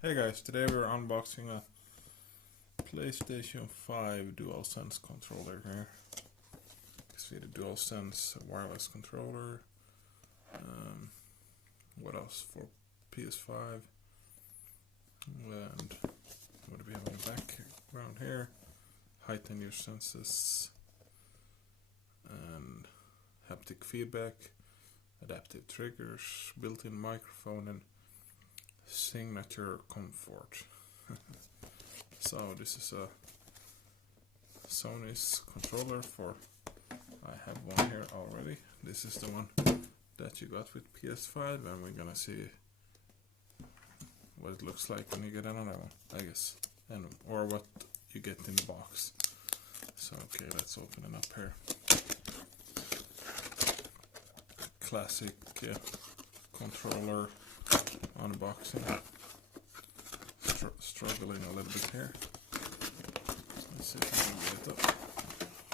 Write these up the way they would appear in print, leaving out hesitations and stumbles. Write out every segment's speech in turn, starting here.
Hey guys, today we're unboxing a PlayStation 5 DualSense controller here. You can see the DualSense wireless controller. What else for PS5? And what do we have in the background here? Heighten your senses and haptic feedback, adaptive triggers, built-in microphone, and signature comfort. So this is a Sony's controller for, I have one here already. This is the one that you got with PS5, and we're gonna see what it looks like when you get another one, I guess, and or what you get in the box. So okay, let's open it up here. Classic controller unboxing. Struggling a little bit here. Let's see if we can get it up.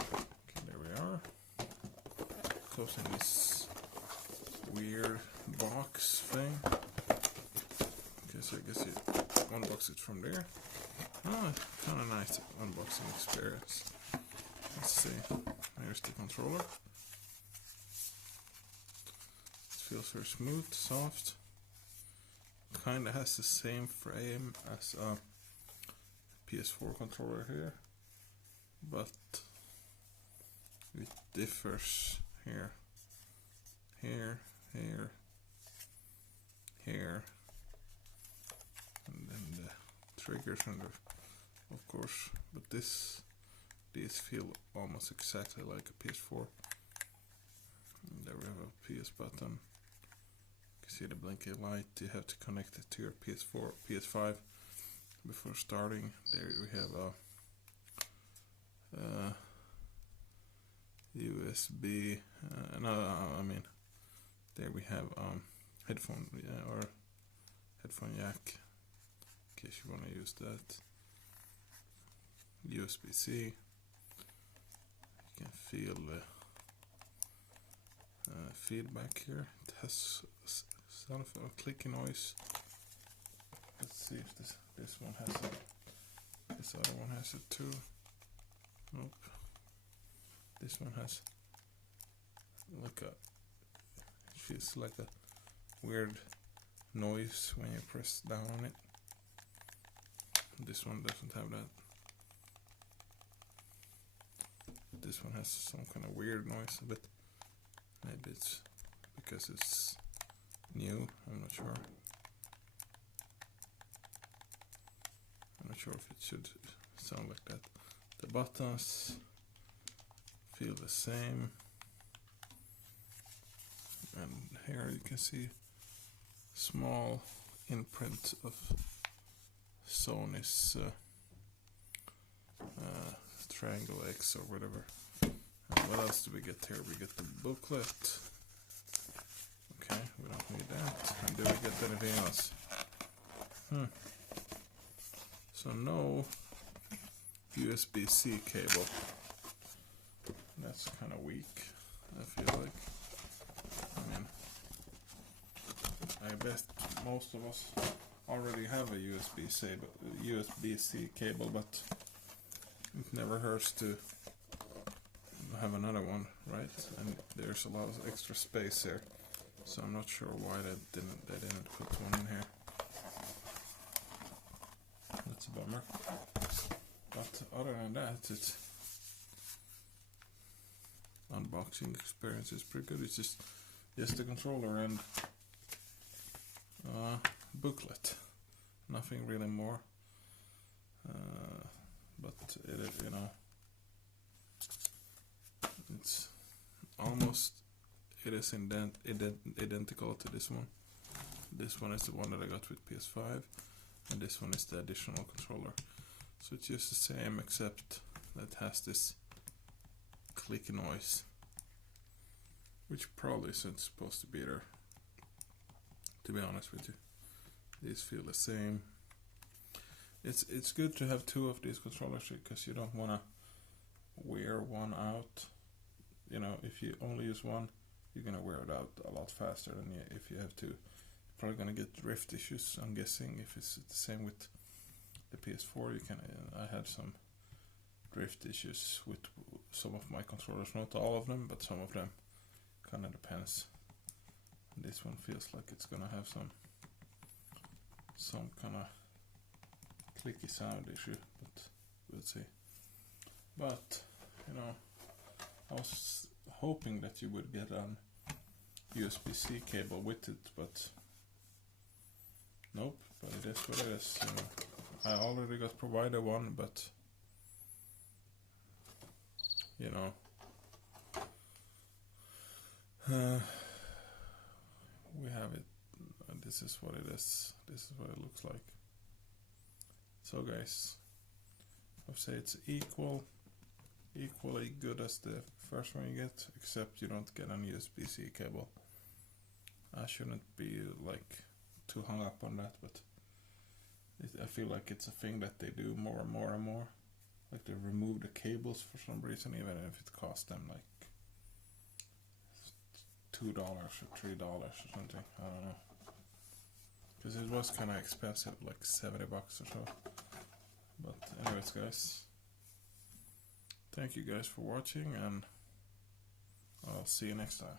Okay, there we are. Goes in this weird box thing. Okay, so I guess you unbox it from there. Oh, kind of nice unboxing experience. Let's see. Here's the controller. It feels very smooth, soft. Kinda has the same frame as a PS4 controller here, but it differs here, here, and then the triggers under, of course. But these feel almost exactly like a PS4. And there we have a PS button. You see the blinking light. You have to connect it to your PS5 before starting. There we have a USB. There we have headphone or headphone jack in case you want to use that. USB-C. You can feel the feedback here. It has sound of a clicky noise. Let's see if this one has it. This other one has it too. Nope. This one has it feels like a weird noise when you press down on it. This one doesn't have that. This one has some kind of weird noise, but maybe it's because it's new, I'm not sure. I'm not sure if it should sound like that. The buttons feel the same. And here you can see small imprint of Sony's Triangle X or whatever. And what else do we get here? We get the booklet. Okay, we don't need that. And do we get anything else? So no USB-C cable. That's kind of weak, I feel like. I bet most of us already have a USB-C cable, but it never hurts to have another one, right? And there's a lot of extra space here, so I'm not sure why they didn't put one in here. That's a bummer. But other than that, it's unboxing experience is pretty good. It's just the controller and booklet. Nothing really more. But it's almost, it is identical to this one. This one is the one that I got with PS5, and this one is the additional controller. So it's just the same, except that it has this clicky noise, which probably isn't supposed to be there, to be honest with you. These feel the same. It's good to have two of these controllers because you don't want to wear one out. You know, if you only use one, you're gonna wear it out a lot faster than if you have two, probably gonna get drift issues, I'm guessing. If it's the same with the PS4, I had some drift issues with some of my controllers, not all of them, but some of them. Kinda depends. This one feels like it's gonna have some kind of clicky sound issue, but we'll see. But I was hoping that you would get an USB-C cable with it, but nope. But it is what it is. I already got provided one, but we have it. This is what it is. This is what it looks like. So guys, I'd say it's equally good as the first one you get, except you don't get an USB-C cable. I shouldn't be too hung up on that, but I feel like it's a thing that they do more and more and more. Like they remove the cables for some reason, even if it costs them $2 or $3 or something. I don't know. Because it was kind of expensive, like $70 or so. But anyways, guys, thank you guys for watching, and I'll see you next time.